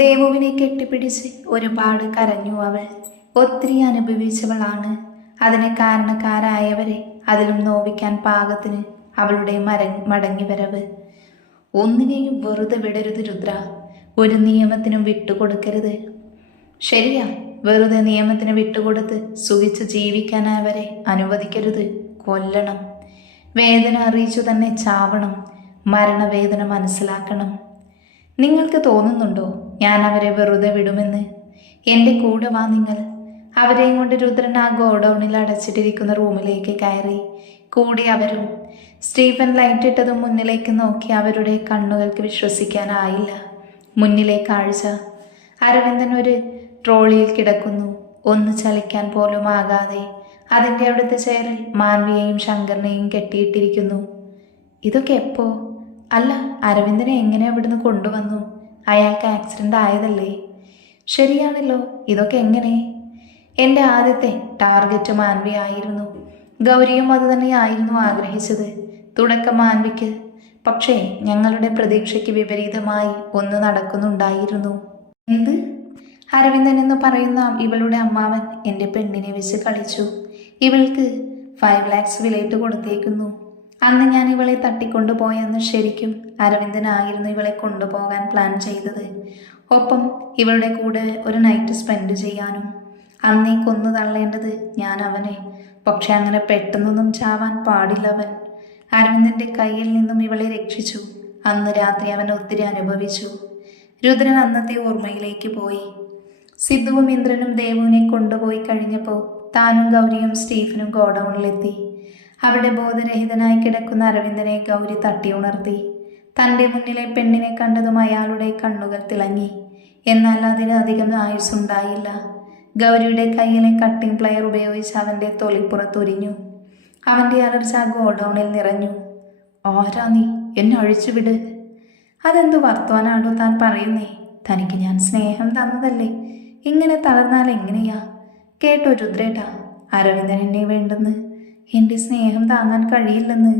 ദേവുവിനെ കെട്ടിപ്പിടിച്ച് ഒരുപാട് കരഞ്ഞു അവൾ. ഒത്തിരി അനുഭവിച്ചവളാണ്. അതിന് കാരണക്കാരായവരെ അതിലും നോവിക്കാൻ പാകത്തിന് അവളുടെ മടങ്ങിവരവ്. ഒന്നിനെയും വെറുതെ വിടരുത് രുദ്ര. ഒരു നിയമത്തിനും വിട്ടുകൊടുക്കരുത്. ശരിയാ, വെറുതെ നിയമത്തിന് വിട്ടുകൊടുത്ത് സുഖിച്ച് ജീവിക്കാൻ അവരെ അനുവദിക്കരുത്. കൊല്ലണം. വേദന അറിയിച്ചു തന്നെ ചാവണം. മരണവേദന മനസ്സിലാക്കണം. നിങ്ങൾക്ക് തോന്നുന്നുണ്ടോ ഞാൻ അവരെ വെറുതെ വിടുമെന്ന്? എൻ്റെ കൂടെ വാ നിങ്ങൾ. അവരെയും കൊണ്ട് രുദ്രൻ ആ ഗോഡൌണിൽ അടച്ചിട്ടിരിക്കുന്ന റൂമിലേക്ക് കയറി. കൂടി അവരും. സ്റ്റീഫൻ ലൈറ്റിട്ടതും മുന്നിലേക്ക് നോക്കി. അവരുടെ കണ്ണുകൾക്ക് വിശ്വസിക്കാനായില്ല മുന്നിലെ കാഴ്ച. അരവിന്ദൻ ഒരു ട്രോളിയിൽ കിടക്കുന്നു. ഒന്ന് ചലിക്കാൻ പോലും ആകാതെ. അതിൻ്റെ അവിടുത്തെ ചെയറിൽ മാൻവിയെയും ശങ്കറിനെയും കെട്ടിയിട്ടിരിക്കുന്നു. ഇതൊക്കെ എപ്പോ? അല്ല, അരവിന്ദനെ എങ്ങനെ അവിടുന്ന് കൊണ്ടുവന്നു? അയാൾക്ക് ആക്സിഡൻ്റ് ആയതല്ലേ? ശരിയാണല്ലോ, ഇതൊക്കെ എങ്ങനെ? എൻ്റെ ആദ്യത്തെ ടാർഗറ്റ് മാൻവി ആയിരുന്നു. ഗൗരിയും അതുതന്നെയായിരുന്നു ആഗ്രഹിച്ചത്. തുടക്കം മാൻവിക്ക്. പക്ഷേ ഞങ്ങളുടെ പ്രതീക്ഷയ്ക്ക് വിപരീതമായി ഒന്ന് നടക്കുന്നുണ്ടായിരുന്നു. എന്ത്? അരവിന്ദൻ എന്ന് പറയുന്ന ഇവളുടെ അമ്മാവൻ എൻ്റെ പെണ്ണിനെ വെച്ച് കളിച്ചു. ഇവൾക്ക് 5 lakhs വിലയിട്ട് കൊടുത്തേക്കുന്നു. അന്ന് ഞാൻ ഇവളെ തട്ടിക്കൊണ്ടുപോയെന്ന് ശരിക്കും അരവിന്ദനായിരുന്നു ഇവളെ കൊണ്ടുപോകാൻ പ്ലാൻ ചെയ്തത്. ഒപ്പം ഇവളുടെ കൂടെ ഒരു നൈറ്റ് സ്പെൻഡ് ചെയ്യാനും. അന്നേ കൊന്നു തള്ളേണ്ടത് ഞാൻ അവനെ. പക്ഷെ അങ്ങനെ പെട്ടെന്നൊന്നും ചാവാൻ പാടില്ലവൻ. അരവിന്ദൻ്റെ കയ്യിൽ നിന്നും ഇവളെ രക്ഷിച്ചു. അന്ന് രാത്രി അവൻ ഒത്തിരി അനുഭവിച്ചു. രുദ്രൻ അന്നത്തെ ഓർമ്മയിലേക്ക് പോയി. സിദ്ധുവും ഇന്ദ്രനും ദേവുവിനെ കൊണ്ടുപോയി കഴിഞ്ഞപ്പോൾ താനും ഗൗരിയും സ്റ്റീഫനും ഗോഡൌണിലെത്തി. അവിടെ ബോധരഹിതനായി കിടക്കുന്ന അരവിന്ദനെ ഗൗരി തട്ടി ഉണർത്തി. തൻ്റെ മുന്നിലെ പെണ്ണിനെ കണ്ടതും അയാളുടെ കണ്ണുകൾ തിളങ്ങി. എന്നാൽ അതിന് അധികം ആയുസ്സുണ്ടായില്ല. ഗൗരിയുടെ കയ്യിലെ കട്ടിംഗ് പ്ലെയർ ഉപയോഗിച്ച് അവൻ്റെ തൊലിപ്പുറത്തൊരിഞ്ഞു. അവൻ്റെ അലർച്ച ഗോഡൌണിൽ നിറഞ്ഞു. ആരാ നീ? എന്നെ അഴിച്ചുവിട്. അതെന്തു വർത്തമാനാണോ താൻ പറയുന്നേ? തനിക്ക് ഞാൻ സ്നേഹം തന്നതല്ലേ. ഇങ്ങനെ തളർന്നാൽ എങ്ങനെയാ? കേട്ടോ രുദ്രേട്ടാ, അരവിന്ദൻ എന്നെ വേണ്ടെന്ന്. എൻ്റെ സ്നേഹം താങ്ങാൻ കഴിയില്ലെന്ന്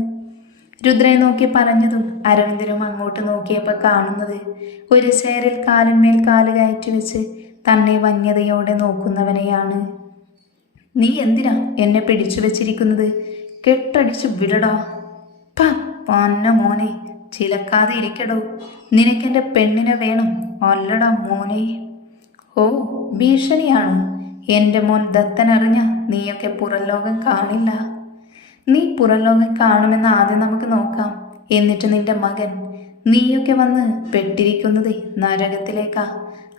രുദ്രയെ നോക്കി പറഞ്ഞതും അരവിന്ദനും അങ്ങോട്ട് നോക്കിയപ്പോൾ കാണുന്നത് ഒരു ചെയറിൽ കാലിന്മേൽ കാല് കയറ്റി വെച്ച് തന്നെ വന്യതയോടെ നോക്കുന്നവനെയാണ്. നീ എന്തിനാ എന്നെ പിടിച്ചു വെച്ചിരിക്കുന്നത്? കെട്ടടിച്ചു വിടടാ. പന്ന മോനെ, ചിലക്കാതെ ഇരിക്കടോ. നിനക്കെൻ്റെ പെണ്ണിനെ വേണം അല്ലടാ മോനെ. ഓ, ഭീഷണിയാണ്. എൻ്റെ മോൻ ദത്തനറിഞ്ഞ നീയൊക്കെ പുറം ലോകം കാണില്ല. നീ പുറം ലോകം കാണുമെന്ന് ആദ്യം നമുക്ക് നോക്കാം. എന്നിട്ട് നിന്റെ മകൻ. നീയൊക്കെ വന്ന് പെട്ടിരിക്കുന്നത് നരകത്തിലേക്കാ.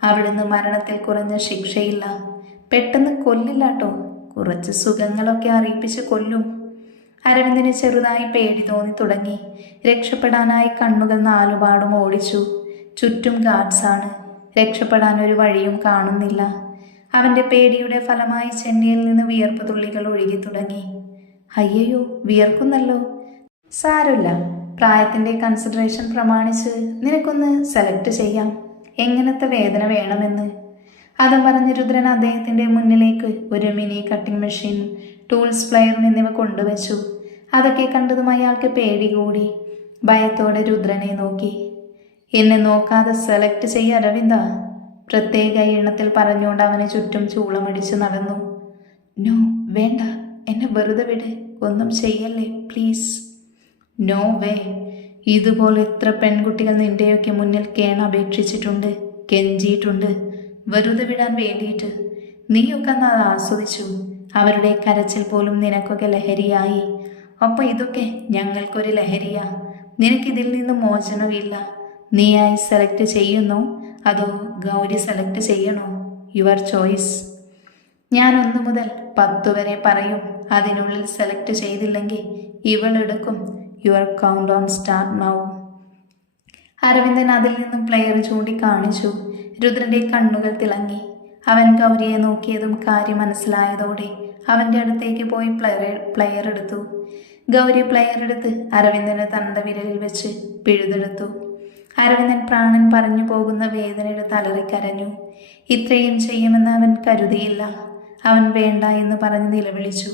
അവിടുന്ന് മരണത്തിൽ കുറഞ്ഞ ശിക്ഷയില്ല. പെട്ടെന്ന് കൊല്ലില്ലാട്ടോ. കുറച്ച് സുഖങ്ങളൊക്കെ അറിയിപ്പിച്ച് കൊല്ലും. അരവിന്ദന് ചെറുതായി പേടി തോന്നി തുടങ്ങി. രക്ഷപ്പെടാനായി കണ്ണുകൾ നാലുപാടും ഓടിച്ചു. ചുറ്റും ഗാർഡ്സാണ്. രക്ഷപ്പെടാൻ ഒരു വഴിയും കാണുന്നില്ല. അവൻ്റെ പേടിയുടെ ഫലമായി ചെന്നൈയിൽ നിന്ന് വിയർപ്പ് തുള്ളികൾ ഒഴുകി തുടങ്ങി. അയ്യോ, വിയർക്കുന്നല്ലോ. സാരമില്ല, പ്രായത്തിൻ്റെ കൺസിഡറേഷൻ പ്രമാണിച്ച് നിനക്കൊന്ന് സെലക്ട് ചെയ്യാം എങ്ങനത്തെ വേദന വേണമെന്ന്. അതും പറഞ്ഞ് രുദ്രൻ അദ്ദേഹത്തിൻ്റെ മുന്നിലേക്ക് ഒരു മിനി കട്ടിംഗ് മെഷീൻ, ടൂൾസ്, പ്ലെയറും എന്നിവ കൊണ്ടുവച്ചു. അതൊക്കെ കണ്ടതും അയാൾക്ക് പേടി കൂടി. ഭയത്തോടെ രുദ്രനെ നോക്കി. എന്നെ നോക്കാതെ സെലക്ട് ചെയ്യ അരവിന്ദ, പ്രത്യേക ഈണത്തിൽ പറഞ്ഞുകൊണ്ട് അവനെ ചുറ്റും ചൂളമടിച്ച് നടന്നു. നോ, വേണ്ട, എന്നെ വെറുതെ വിട്. ഒന്നും ചെയ്യല്ലേ പ്ലീസ്. No way. ഇതുപോലെ എത്ര പെൺകുട്ടികൾ നിൻ്റെയൊക്കെ മുന്നിൽ കേണപേക്ഷിച്ചിട്ടുണ്ട്, കെഞ്ചിയിട്ടുണ്ട് വെറുതെ വിടാൻ വേണ്ടിയിട്ട്. നീയൊക്കെ അന്ന് അത് ആസ്വദിച്ചു. അവരുടെ കരച്ചിൽ പോലും നിനക്കൊക്കെ ലഹരിയായി. അപ്പോൾ ഇതൊക്കെ ഞങ്ങൾക്കൊരു ലഹരിയാ. നിനക്കിതിൽ നിന്ന് മോചനമില്ല. നീയായി സെലക്ട് ചെയ്യുന്നോ അതോ ഗൗരി സെലക്ട് ചെയ്യണോ? Your choice. ഞാൻ 1 മുതൽ 10 വരെ പറയും. അതിനുള്ളിൽ സെലക്ട് ചെയ്തില്ലെങ്കിൽ ഇവളെടുക്കും. Your count on start now. Aravindan അതിൽ നിന്നും പ്ലെയർ ചൂണ്ടി കാണിച്ചു. രുദ്രൻ്റെ കണ്ണുകൾ തിളങ്ങി. അവൻ ഗൗരിയെ നോക്കിയതും കാര്യം മനസ്സിലായതോടെ അവൻ്റെ അടുത്തേക്ക് പോയി പ്ലെയർ എടുത്തു. ഗൗരി പ്ലെയർ എടുത്ത് അരവിന്ദന് തന്റെ വിരലിൽ വെച്ച് പിഴുതെടുത്തു. അരവിന്ദൻ പ്രാണൻ പറഞ്ഞു പോകുന്ന വേദനയുടെ തലറിക്കരഞ്ഞു. ഇത്രയും ചെയ്യുമെന്ന് അവൻ കരുതിയില്ല. അവൻ വേണ്ട എന്ന് പറഞ്ഞ് നിലവിളിച്ചു.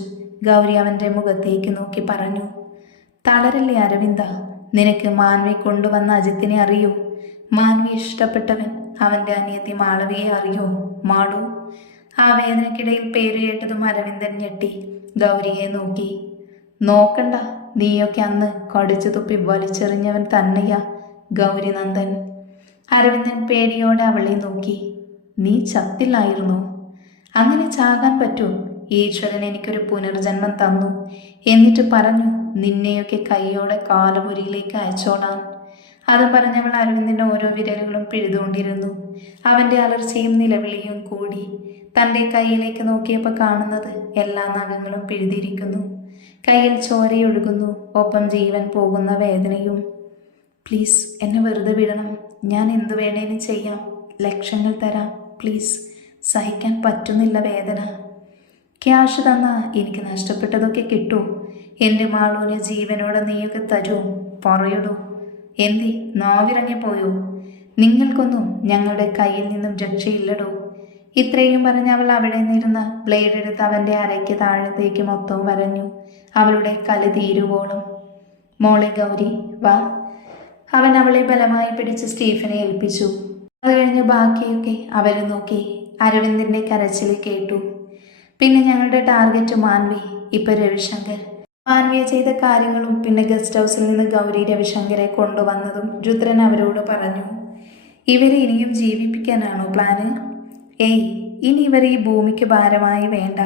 ഗൗരി അവൻ്റെ മുഖത്തേക്ക് നോക്കി പറഞ്ഞു, തളരല്ലേ അരവിന്ദ. നിനക്ക് മാൻവി കൊണ്ടുവന്ന അജിത്തിനെ അറിയൂ. മാൻവി ഇഷ്ടപ്പെട്ടവൻ അവൻ്റെ അനിയത്തി മാളവിയെ അറിയോ? മാളു. ആ വേദനയ്ക്കിടയിൽ പേര് കേട്ടതും അരവിന്ദൻ ഞെട്ടി ഗൗരിയെ നോക്കി. നോക്കണ്ട, നീയൊക്കെ അന്ന് കടിച്ചു തുപ്പി വലിച്ചെറിഞ്ഞവൻ തന്നെയാ ഗൗരിനന്ദൻ. അരവിന്ദൻ പേടിയോടെ അവളെ നോക്കി. നീ ചത്തില്ലായിരുന്നോ? അങ്ങനെ ചാകാൻ പറ്റൂ? ഈശ്വരൻ എനിക്കൊരു പുനർജന്മം തന്നു, എന്നിട്ട് പറഞ്ഞു നിന്നെയൊക്കെ കൈയോടെ കാലപുരിയിലേക്ക് അയച്ചോളാൻ. അതും പറഞ്ഞവൾ അരവിന്ദിൻ്റെ ഓരോ വിരലുകളും പിഴുതുകൊണ്ടിരുന്നു. അവൻ്റെ അലർച്ചയും നിലവിളിയും കൂടി. തൻ്റെ കൈയിലേക്ക് നോക്കിയപ്പോൾ കാണുന്നത് എല്ലാ നഖങ്ങളും പിഴുതിരിക്കുന്നു. കയ്യിൽ ചോരയൊഴുകുന്നു, ഒപ്പം ജീവൻ പോകുന്ന വേദനയും. പ്ലീസ് എന്നെ വെറുതെ വിടണം, ഞാൻ എന്തു വേണേലും ചെയ്യാം, ലക്ഷങ്ങൾ തരാം, പ്ലീസ്, സഹിക്കാൻ പറ്റുന്നില്ല വേദന. ക്യാഷ് തന്നാ എനിക്ക് നഷ്ടപ്പെട്ടതൊക്കെ കിട്ടൂ. എൻ്റെ മാളൂന് ജീവനോടെ നീയൊക്കെ തരൂ, പറയടൂ. എന്തേ നാവിറങ്ങി പോയോ? നിങ്ങൾക്കൊന്നും ഞങ്ങളുടെ കയ്യിൽ നിന്നും രക്ഷയില്ലടോ. ഇത്രയും പറഞ്ഞ് അവൾ അവിടെ നിന്നിരുന്ന ബ്ലേഡ് എടുത്ത് അവൻ്റെ അരയ്ക്ക് താഴത്തേക്ക് മൊത്തവും വരഞ്ഞു, അവളുടെ കല് തീരുവോളം. മോളെ ഗൗരി വാ. അവൻ അവളെ ബലമായി പിടിച്ച് സ്റ്റീഫനെ ഏൽപ്പിച്ചു. അത് കഴിഞ്ഞ് ബാക്കിയൊക്കെ അവർ നോക്കി. അരവിന്ദിൻ്റെ കരച്ചിൽ കേട്ടു. പിന്നെ ഞങ്ങളുടെ ടാർഗറ്റ് മാൻവി, ഇപ്പൊ രവിശങ്കർ. മാൻവിയെ ചെയ്ത കാര്യങ്ങളും പിന്നെ ഗസ്റ്റ് ഹൗസിൽ നിന്ന് ഗൗരി രവിശങ്കരെ കൊണ്ടുവന്നതും രുദ്രൻ അവരോട് പറഞ്ഞു. ഇവരെ ഇനിയും ജീവിപ്പിക്കാനാണോ പ്ലാന്? ഏയ്, ഇനി ഇവർ ഈ ഭൂമിക്ക് ഭാരമായി വേണ്ട,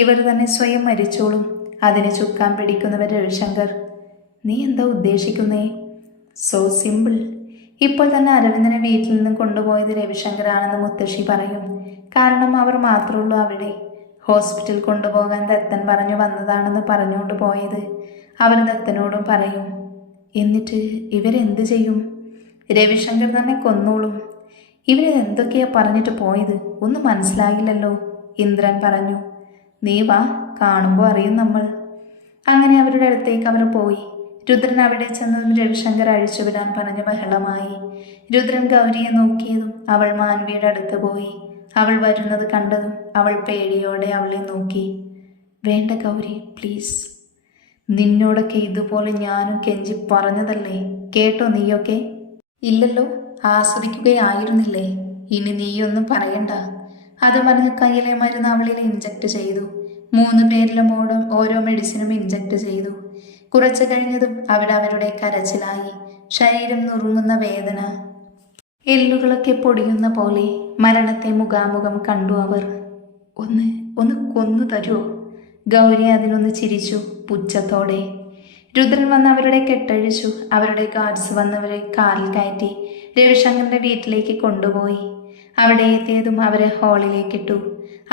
ഇവർ തന്നെ സ്വയം മരിച്ചോളും. അതിന് ചുക്കാൻ പിടിക്കുന്നവർ രവിശങ്കർ. നീ എന്താ ഉദ്ദേശിക്കുന്നേ? So simple. ഇപ്പോൾ തന്നെ അരവിന്ദനെ വീട്ടിൽ നിന്ന് കൊണ്ടുപോയത് രവിശങ്കറാണെന്ന് മുത്തശ്ശി പറയും. കാരണം അവർ മാത്രമുള്ളൂ അവിടെ. ഹോസ്പിറ്റൽ കൊണ്ടുപോകാൻ ദത്തൻ പറഞ്ഞു വന്നതാണെന്ന് പറഞ്ഞുകൊണ്ട് പോയത് അവർ ദത്തനോടും പറയും. എന്നിട്ട് ഇവരെന്ത് ചെയ്യും? രവിശങ്കർ തന്നെ കൊന്നോളും. ഇവരെന്തൊക്കെയാ പറഞ്ഞിട്ട് പോയത്? ഒന്നും മനസ്സിലായില്ലല്ലോ, ഇന്ദ്രൻ പറഞ്ഞു. നീ വാ, കാണുമ്പോൾ അറിയും നമ്മൾ. അങ്ങനെ അവരുടെ അടുത്തേക്ക് അവർ പോയി. രുദ്രൻ അവിടെ ചെന്നതും രവിശങ്കർ അഴിച്ചുവിടാൻ പറഞ്ഞ് ബഹളമായി. രുദ്രൻ ഗൗരിയെ നോക്കിയതും അവൾ മാൻവിയുടെ അടുത്ത് പോയി. അവൾ വരുന്നത് കണ്ടതും അവൾ പേടിയോടെ അവളെ നോക്കി. വേണ്ട ഗൗരി, പ്ലീസ്. നിന്നോടൊക്കെ ഇതുപോലെ ഞാനും കെഞ്ചി പറഞ്ഞതല്ലേ, കേട്ടോ നീയൊക്കെ? ഇല്ലല്ലോ, ആസ്വദിക്കുകയായിരുന്നില്ലേ? ഇനി നീയൊന്നും പറയണ്ട. അത് പറഞ്ഞ് കയ്യിലെ മരുന്ന് അവളിൽ ഇൻജക്ട് ചെയ്തു. 3 പേരിലും ഓരോ മെഡിസിനും ഇൻജക്ട് ചെയ്തു. കുറച്ചു കഴിഞ്ഞതും അവിടെ അവരുടെ കരച്ചിലായി. ശരീരം നുറുങ്ങുന്ന വേദന, എല്ലുകളൊക്കെ പൊടിയുന്ന പോലെ. മരണത്തെ മുഖാമുഖം കണ്ടു അവർ. ഒന്ന് കൊന്നു തരുമോ? ഗൗരി അതിനൊന്ന് ചിരിച്ചു പുച്ഛത്തോടെ. രുദ്രൻ വന്ന് അവരുടെ കെട്ടഴിച്ചു. അവരുടെ ഗാർഡ്സ് വന്നവരെ കാറിൽ കയറ്റി രവിശങ്കറിന്റെ വീട്ടിലേക്ക് കൊണ്ടുപോയി. അവിടെ എത്തിയതും അവരെ ഹാളിലേക്കിട്ടു.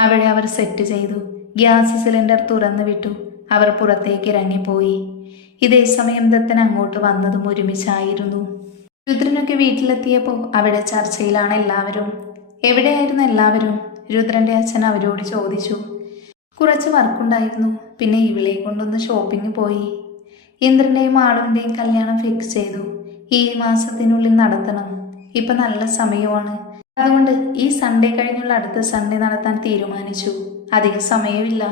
അവിടെ അവർ സെറ്റ് ചെയ്തു. ഗ്യാസ് സിലിണ്ടർ തുറന്നു വിട്ടു. അവർ പുറത്തേക്ക് ഇറങ്ങിപ്പോയി. ഇതേ സമയം ദത്തൻ അങ്ങോട്ട് വന്നതും ഒരുമിച്ചായിരുന്നു. രുദ്രനൊക്കെ വീട്ടിലെത്തിയപ്പോൾ അവിടെ ചർച്ചയിലാണ് എല്ലാവരും. എവിടെയായിരുന്നു എല്ലാവരും? രുദ്രന്റെ അച്ഛൻ അവരോട് ചോദിച്ചു. കുറച്ച് വർക്കുണ്ടായിരുന്നു, പിന്നെ ഇവളെ കൊണ്ടൊന്ന് ഷോപ്പിംഗ് പോയി. ഇന്ദ്രൻ്റെയും ആളുവിൻ്റെയും കല്യാണം ഫിക്സ് ചെയ്തു. ഈ മാസത്തിനുള്ളിൽ നടത്തണം. ഇപ്പം നല്ല സമയമാണ്. അതുകൊണ്ട് ഈ സൺഡേ കഴിഞ്ഞുള്ള അടുത്ത സൺഡേ നടത്താൻ തീരുമാനിച്ചു. അധികം സമയമില്ല,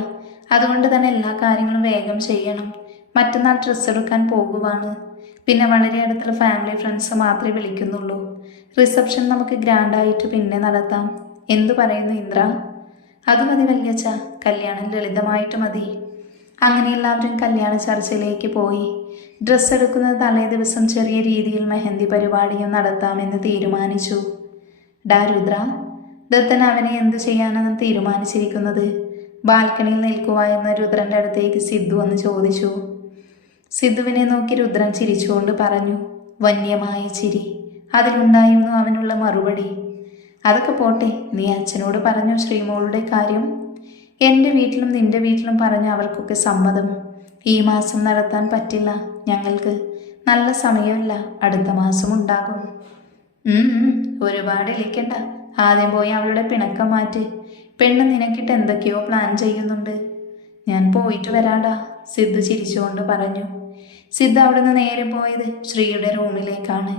അതുകൊണ്ട് തന്നെ എല്ലാ കാര്യങ്ങളും വേഗം ചെയ്യണം. മറ്റന്നാൾ ഡ്രസ്സ് എടുക്കാൻ പോകുവാണ്. പിന്നെ വളരെ അടുത്തുള്ള ഫാമിലി ഫ്രണ്ട്സ് മാത്രമേ വിളിക്കുന്നുള്ളൂ. റിസപ്ഷൻ നമുക്ക് ഗ്രാൻഡായിട്ട് പിന്നെ നടത്താം. എന്തു പറയുന്നു ഇന്ദ്ര? അത് മതി വല്യച്ഛ, കല്യാണം ലളിതമായിട്ട് മതി. അങ്ങനെ എല്ലാവരും കല്യാണ ചർച്ചയിലേക്ക് പോയി. ഡ്രസ്സ് എടുക്കുന്നത് തലേ ദിവസം ചെറിയ രീതിയിൽ മെഹന്തി പരിപാടിയും നടത്താമെന്ന് തീരുമാനിച്ചു. ഡാ രുദ്ര, ദത്തൻ അവനെ എന്തു ചെയ്യാനാണ് തീരുമാനിച്ചിരിക്കുന്നത്? ബാൽക്കണിയിൽ നിൽക്കുക എന്ന രുദ്രൻ്റെ അടുത്തേക്ക് സിദ്ധു വന്ന് ചോദിച്ചു. സിദ്ധുവിനെ നോക്കി രുദ്രൻ ചിരിച്ചുകൊണ്ട് പറഞ്ഞു. വന്യമായ ചിരി. അതിലുണ്ടായിരുന്നു അവനുള്ള മറുപടി. അതൊക്കെ പോട്ടെ, നീ അച്ഛനോട് പറഞ്ഞു ശ്രീമോളുടെ കാര്യം? എൻ്റെ വീട്ടിലും നിന്റെ വീട്ടിലും പറഞ്ഞ അവർക്കൊക്കെ സമ്മതം. ഈ മാസം നടത്താൻ പറ്റില്ല ഞങ്ങൾക്ക്. നല്ല സമയമില്ല, അടുത്ത മാസം ഉണ്ടാകും. ഒരുപാട് ഇളിക്കണ്ട. ആദ്യം പോയി അവളുടെ പിണക്കം മാറ്റ്. പെണ്ണ് നിനക്കിട്ട് എന്തൊക്കെയോ പ്ലാൻ ചെയ്യുന്നുണ്ട്. ഞാൻ പോയിട്ട് വരാടാ, സിദ്ധു ചിരിച്ചുകൊണ്ട് പറഞ്ഞു. സിദ്ധു അവിടുന്ന് നേരെ പോയത് ശ്രീയുടെ റൂമിലേക്കാണ്.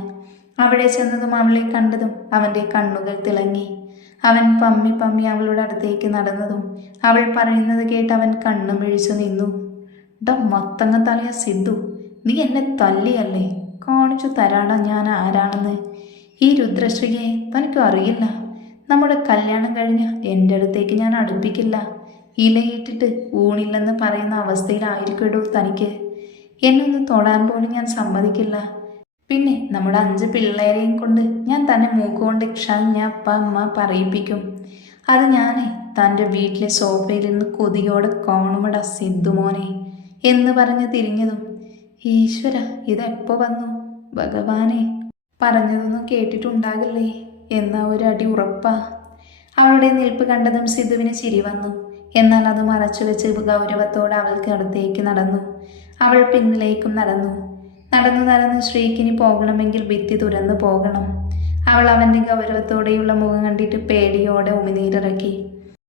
അവിടെ ചെന്നതും അവളെ കണ്ടതും അവൻ്റെ കണ്ണുകൾ തിളങ്ങി. അവൻ പമ്മി പമ്മി അവളുടെ അടുത്തേക്ക് നടന്നതും അവൾ പറയുന്നത് കേട്ട് അവൻ കണ്ണും മിഴിച്ചു നിന്നു. ഡാ മത്തങ്ങ തലയ സിദ്ധു, നീ എന്നെ തല്ലിയല്ലേ? കാണിച്ചു തരാടാ ഞാൻ ആരാണെന്ന്. ഈ രുദ്രശ്രീയെ തനിക്കും അറിയില്ല. നമ്മുടെ കല്യാണം കഴിഞ്ഞ് എൻ്റെ അടുത്തേക്ക് ഞാൻ അടുപ്പിക്കില്ല. ഇലയിട്ടിട്ട് ഊണില്ലെന്ന് പറയുന്ന അവസ്ഥയിലായിരിക്കുമല്ലോ തനിക്ക്. എന്നൊന്ന് തൊടാൻ പോലും ഞാൻ സമ്മതിക്കില്ല. പിന്നെ നമ്മുടെ 5 പിള്ളേരെയും കൊണ്ട് ഞാൻ തന്നെ മൂക്കുകൊണ്ട് ക്ഷഞ്ഞ അപ്പ അമ്മ പറയിപ്പിക്കും. അത് ഞാൻ തൻ്റെ വീട്ടിലെ സോഫയിൽ നിന്ന് കൊതിയോടെ കോണുമട സിദ്ധുമോനെ എന്ന് പറഞ്ഞ് തിരിഞ്ഞതും, ഈശ്വര ഇതെപ്പോ വന്നു ഭഗവാനെ, പറഞ്ഞതൊന്നും കേട്ടിട്ടുണ്ടാകില്ലേ എന്ന ഒരു അടി ഉറപ്പാ. അവളുടെ നിൽപ്പ് കണ്ടതും സിദ്ധുവിന് ചിരി വന്നു. എന്നാൽ അത് മറച്ചു വെച്ച് ഗൗരവത്തോടെ അവൾക്ക് അടുത്തേക്ക് നടന്നു. അവൾ പിന്നിലേക്കും നടന്നു. നടന്ന് ശ്രീക്കിനി പോകണമെങ്കിൽ ഭിത്തി തുറന്നു പോകണം. അവൾ അവൻ്റെ ഗൗരവത്തോടെയുള്ള മുഖം കണ്ടിട്ട് പേടിയോടെ ഉമിനീരിറക്കി.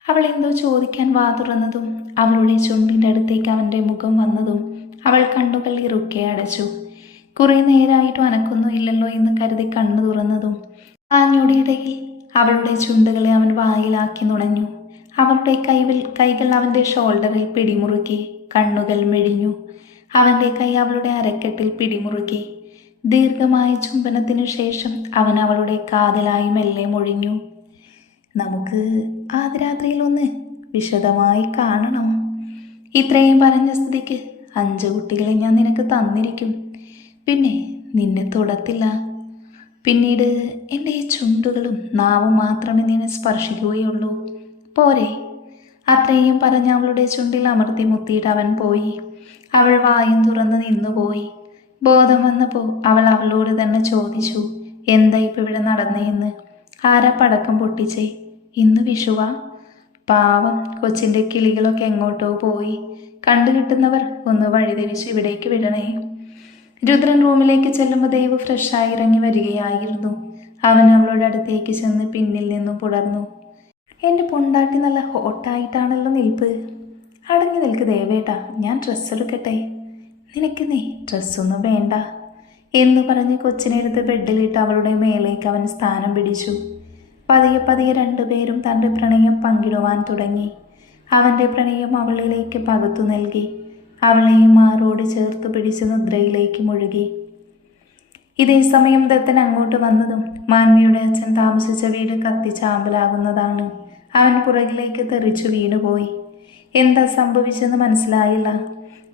അവൾ എന്തോ ചോദിക്കാൻ വാ തുറന്നതും അവളുടെ ചുണ്ടിൻ്റെ അടുത്തേക്ക് അവൻ്റെ മുഖം വന്നതും അവൾ കണ്ണുകൾ ഇറുക്കെ അടച്ചു. കുറേ നേരമായിട്ടും അനക്കൊന്നുമില്ലല്ലോ എന്ന് കരുതി കണ്ണു തുറന്നതും ആ ഞൊടിയിടയിൽ അവളുടെ ചുണ്ടുകളെ അവൻ വായിലാക്കി നുണഞ്ഞു. അവളുടെ കൈകൾ അവൻ്റെ ഷോൾഡറിൽ പിടിമുറുക്കി. കണ്ണുകൾ മെഴിഞ്ഞു. അവൻ്റെ കൈ അവളുടെ അരക്കെട്ടിൽ പിടിമുറുക്കി. ദീർഘമായ ചുംബനത്തിനു ശേഷം അവൻ അവളുടെ കാതിലായി മെല്ലെ മൊഴിഞ്ഞു, നമുക്ക് ആദ്യ രാത്രിയിൽ ഒന്ന് വിശദമായി കാണണം. ഇത്രയും പറഞ്ഞ സ്ഥിതിക്ക് 5 കുട്ടികളെ ഞാൻ നിനക്ക് തന്നിരിക്കും. പിന്നെ നിന്നെ തൊടത്തില്ല. പിന്നീട് എൻ്റെ ഈ ചുണ്ടുകളും നാവും മാത്രമേ നിന്നെ സ്പർശിക്കുകയുള്ളൂ. പോരെ? അത്രയും പറഞ്ഞ് അവളുടെ ചുണ്ടിൽ അമർത്തി മുത്തിയിട്ട് അവൻ പോയി. അവൾ വായും തുറന്ന് നിന്നുപോയി. ബോധം വന്നപ്പോൾ അവൾ അവളോട് തന്നെ ചോദിച്ചു, എന്താ ഇപ്പം ഇവിടെ നടന്നേന്ന്? ആരാ പടക്കം പൊട്ടിച്ചേ? ഇന്ന് വിഷുവാ? പാവം കൊച്ചിൻ്റെ കിളികളൊക്കെ എങ്ങോട്ടോ പോയി. കണ്ടു കിട്ടുന്നവർ ഒന്ന് വഴിതിരിച്ച് ഇവിടേക്ക് വിടണേ. രുദ്രൻ റൂമിലേക്ക് ചെല്ലുമ്പോൾ ദേവ് ഫ്രഷായി ഇറങ്ങി വരികയായിരുന്നു. അവൻ അവളുടെ അടുത്തേക്ക് ചെന്ന് പിന്നിൽ നിന്നും പുടർന്നു. എൻ്റെ പൊണ്ടാട്ടി നല്ല ഹോട്ടായിട്ടാണല്ലോ നിൽപ്പ്. അടങ്ങി നിൽക്ക് ദേവേട്ടാ, ഞാൻ ഡ്രസ്സ് എടുക്കട്ടെ. നിനക്ക് നീ ഡ്രസ്സൊന്നും വേണ്ട എന്ന് പറഞ്ഞ് കൊച്ചിനെടുത്ത് ബെഡിലിട്ട് അവളുടെ മേലേക്ക് അവൻ സ്ഥാനം പിടിച്ചു. പതിയെ രണ്ടുപേരും തൻ്റെ പ്രണയം പങ്കിടുവാൻ തുടങ്ങി. അവൻ്റെ പ്രണയം അവളിലേക്ക് പകുത്തു നൽകി. അവളെയും മാറോട് ചേർത്ത് പിടിച്ച് നിദ്രയിലേക്ക് മുഴുകി. ഇതേ സമയം ദത്തൻ അങ്ങോട്ട് വന്നതും മാൻവിയുടെ അച്ഛൻ താമസിച്ച വീട് കത്തിച്ചാമ്പലാകുന്നതാണ്. അവൻ പുറകിലേക്ക് തെറിച്ചു വീണുപോയി. എന്താ സംഭവിച്ചെന്ന് മനസ്സിലായില്ല.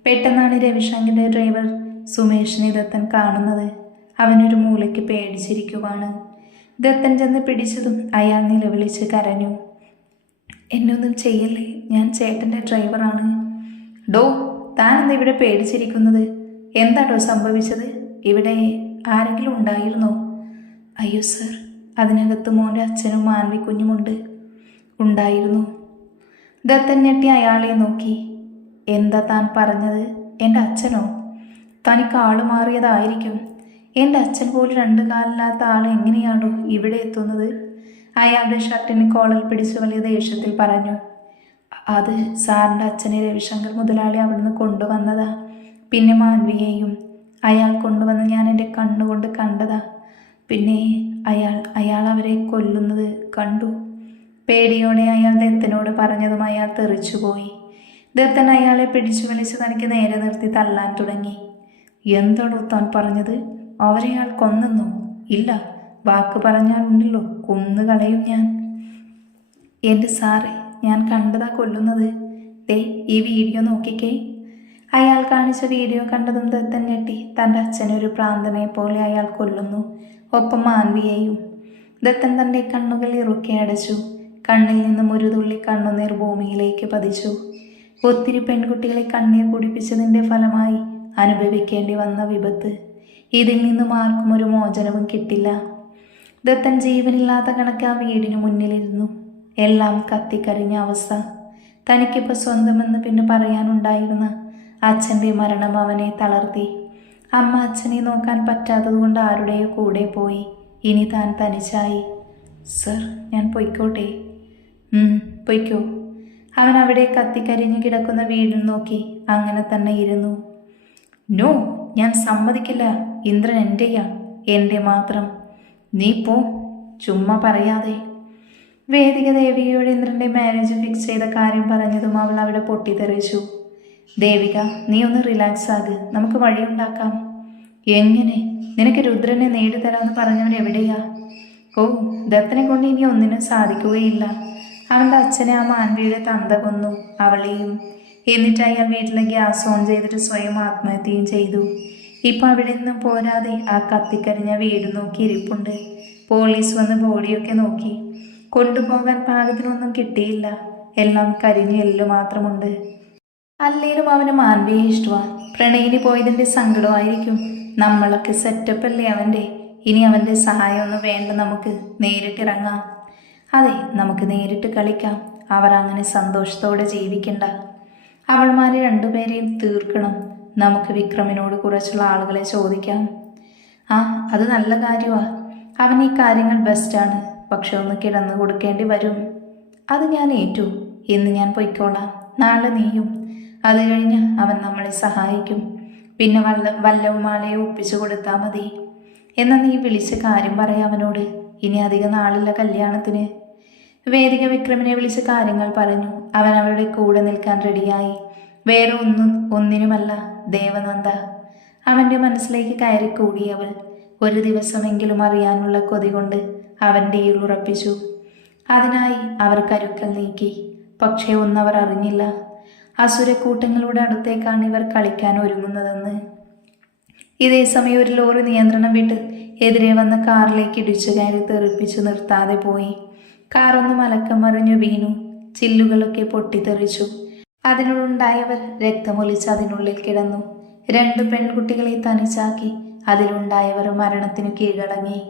പെട്ടെന്നാണ് രവിശങ്കറിൻ്റെ ഡ്രൈവർ സുമേഷിനെ ദത്തൻ കാണുന്നത്. അവനൊരു മൂലയ്ക്ക് പേടിച്ചിരിക്കുവാണ്. ദത്തൻ ചെന്ന് പിടിച്ചതും അയാൾ നിലവിളിച്ച് കരഞ്ഞു, എന്നൊന്നും ചെയ്യല്ലേ, ഞാൻ ചേട്ടൻ്റെ ഡ്രൈവറാണ്. ഡോ, താനെന്താ ഇവിടെ പേടിച്ചിരിക്കുന്നത്? എന്താടോ സംഭവിച്ചത്? ഇവിടെ ആരെങ്കിലും ഉണ്ടായിരുന്നോ? അയ്യോ സർ, അതിനകത്ത് മോൻ്റെ അച്ഛനും മാൻവിക്കുഞ്ഞുമുണ്ട്. ഉണ്ടായിരുന്നു. ദത്തൻ ഞെട്ടി അയാളെ നോക്കി. എന്താ താൻ പറഞ്ഞത്? എൻ്റെ അച്ഛനോ? തനിക്ക് ആള് മാറിയതായിരിക്കും. എൻ്റെ അച്ഛൻ പോലും 2 കാലില്ലാത്ത ആൾ എങ്ങനെയാണോ ഇവിടെ എത്തുന്നത്? അയാളുടെ ഷർട്ടിന് കോളർ പിടിച്ച് വലിയ ദേഷ്യത്തിൽ പറഞ്ഞു. അത് സാറിൻ്റെ അച്ഛനെ രവിശങ്കർ മുതലാളി അവിടുന്ന് കൊണ്ടുവന്നതാ. പിന്നെ മാൻവിയെയും അയാൾ കൊണ്ടുവന്ന് ഞാൻ എൻ്റെ കണ്ണുകൊണ്ട് കണ്ടതാ. പിന്നെ അയാൾ അവരെ കൊല്ലുന്നത് കണ്ടു. പേടിയോടെ അയാൾ ദത്തനോട് പറഞ്ഞതും അയാൾ തെറിച്ചുപോയി. ദത്തൻ അയാളെ പിടിച്ചു വലിച്ച് തനിക്ക് നേരെ നിർത്തി തള്ളാൻ തുടങ്ങി. എന്താണോ താൻ പറഞ്ഞത്? അവരെയാൾ കൊന്നെന്നോ? ഇല്ല, വാക്ക് പറഞ്ഞാലുണ്ടല്ലോ കൊന്നു കളയും ഞാൻ. എൻ്റെ സാറേ, ഞാൻ കണ്ടതാ കൊല്ലുന്നത്. ദേ ഈ വീഡിയോ നോക്കിക്കേ. അയാൾ കാണിച്ച വീഡിയോ കണ്ടതും ദത്തൻ ഞെട്ടി. തൻ്റെ അച്ഛനൊരു പ്രാന്തനെ പോലെ അയാൾ കൊല്ലുന്നു, ഒപ്പം മാൻവിയെയും. ദത്തൻ തൻ്റെ കണ്ണുകൾ ഇറുക്കി അടച്ചു. കണ്ണിൽ നിന്നും ഒരു തുള്ളി കണ്ണുനീർ ഭൂമിയിലേക്ക് പതിച്ചു. ഒത്തിരി പെൺകുട്ടികളെ കണ്ണീർ കുടിപ്പിച്ചതിൻ്റെ ഫലമായി അനുഭവിക്കേണ്ടി വന്ന വിപത്ത്. ഇതിൽ നിന്നും ആർക്കും ഒരു മോചനവും കിട്ടില്ല. ദത്തൻ ജീവനില്ലാത്ത കണക്ക് ആ വീടിന് മുന്നിലിരുന്നു. എല്ലാം കത്തിക്കരിഞ്ഞ അവസ്ഥ. തനിക്കിപ്പോൾ സ്വന്തമെന്ന് പിന്നെ പറയാനുണ്ടായിരുന്ന അച്ഛൻ്റെ മരണം അവനെ തളർത്തി. അമ്മ അച്ഛനെ നോക്കാൻ പറ്റാത്തതുകൊണ്ട് ആരുടെയോ കൂടെ പോയി. ഇനി താൻ തനിച്ചായി. സർ, ഞാൻ പൊയ്ക്കോട്ടെ? പൊയ്ക്കോ. അവൻ അവിടെ കത്തിക്കരിഞ്ഞ് കിടക്കുന്ന വീടിൽ നോക്കി അങ്ങനെ തന്നെ ഇരുന്നു. നോ, ഞാൻ സമ്മതിക്കില്ല. ഇന്ദ്രൻ എൻ്റെയാ, എൻ്റെ മാത്രം. നീ പോ, ചുമ്മാ പറയാതെ. വേദിക ദേവികയോട് ഇന്ദ്രൻ്റെ മാരേജ് ഫിക്സ് ചെയ്ത കാര്യം പറഞ്ഞതും അവൾ അവിടെ പൊട്ടിത്തെറിച്ചു. ദേവിക, നീ ഒന്ന് റിലാക്സ് ആക്, നമുക്ക് വഴിയുണ്ടാക്കാം. എങ്ങനെ? നിനക്ക് രുദ്രനെ നേടിത്തരാമെന്ന് പറഞ്ഞവൻ എവിടെയാ? ഓ, ദത്തനെ കൊണ്ട് ഇനി ഒന്നിനും സാധിക്കുകയില്ല. അവൻ്റെ അച്ഛനെ ആ മാൻവിയുടെ തന്ത കൊന്നു, അവളെയും. എന്നിട്ട് അയാൾ വീട്ടിലെ ഗ്യാസ് ഓൺ ചെയ്തിട്ട് സ്വയം ആത്മഹത്യയും ചെയ്തു. ഇപ്പം അവിടെ നിന്നും പോരാതെ ആ കത്തിക്കരിഞ്ഞ വീട് നോക്കി ഇരിപ്പുണ്ട്. പോലീസ് വന്ന് ബോഡിയൊക്കെ നോക്കി. കൊണ്ടുപോകാൻ പാകത്തിനൊന്നും കിട്ടിയില്ല. എല്ലാം കരിഞ്ഞു എല്ലു മാത്രമുണ്ട്. അല്ലേലും അവന് മാൻവിയെ ഇഷ്ടമാണ്. പ്രണയിനി പോയതിൻ്റെ സങ്കടമായിരിക്കും. നമ്മളൊക്കെ സെറ്റപ്പ് അല്ലേ അവൻ്റെ. ഇനി അവൻ്റെ സഹായമൊന്നും വേണ്ട, നമുക്ക് നേരിട്ടിറങ്ങാം. അതെ, നമുക്ക് നേരിട്ട് കളിക്കാം. അവർ അങ്ങനെ സന്തോഷത്തോടെ ജീവിക്കണ്ട. അവൾമാരെ രണ്ടുപേരെയും തീർക്കണം. നമുക്ക് വിക്രമിനോട് കുറച്ചുള്ള ആളുകളെ ചോദിക്കാം. ആ, അത് നല്ല കാര്യമാണ്. അവൻ ഈ കാര്യങ്ങൾ ബെസ്റ്റാണ്. പക്ഷെ ഒന്ന് കിടന്നു കൊടുക്കേണ്ടി വരും. അത് ഞാൻ ഏറ്റു. ഇന്ന് ഞാൻ പൊയ്ക്കോളാം, നാളെ നീയും. അത് കഴിഞ്ഞ് അവൻ നമ്മളെ സഹായിക്കും. പിന്നെ വല്ലവുമാളെ ഒപ്പിച്ചു കൊടുത്താൽ മതി. എന്നാൽ നീ വിളിച്ച കാര്യം പറയാം അവനോട്. ഇനി അധികം നാളില്ല കല്യാണത്തിന്. വേദിക വിക്രമിനെ വിളിച്ച് കാര്യങ്ങൾ പറഞ്ഞു. അവൻ അവരുടെ കൂടെ നിൽക്കാൻ റെഡിയായി. വേറെ ഒന്നിനുമല്ല, ദേവനന്ദ. അവൻ്റെ മനസ്സിലേക്ക് കയറിക്കൂടി അവൾ. ഒരു ദിവസമെങ്കിലും അറിയാനുള്ള കൊതി കൊണ്ട് അവൻ്റെ ഉറപ്പിച്ചു. അതിനായി അവർ കരുക്കൾ നീക്കി. പക്ഷേ ഒന്നവർ അറിഞ്ഞില്ല. അസുരക്കൂട്ടങ്ങളുടെ അടുത്തേക്കാണ് ഇവർ കളിക്കാൻ ഒരുങ്ങുന്നതെന്ന്. ഇതേ സമയം ഒരു ലോറി നിയന്ത്രണം വിട്ട് എതിരെ വന്ന കാറിലേക്ക് ഇടിച്ചു കയറി തെറിപ്പിച്ചു നിർത്താതെ പോയി. കാറൊന്ന് മലക്കം മറിഞ്ഞു വീണു. ചില്ലുകളൊക്കെ പൊട്ടിത്തെറിച്ചു. അതിനുണ്ടായവർ രക്തമൊലിച്ച് അതിനുള്ളിൽ കിടന്നു. 2 പെൺകുട്ടികളെ തനിച്ചാക്കി അതിലുണ്ടായവർ മരണത്തിനു കീഴടങ്ങി.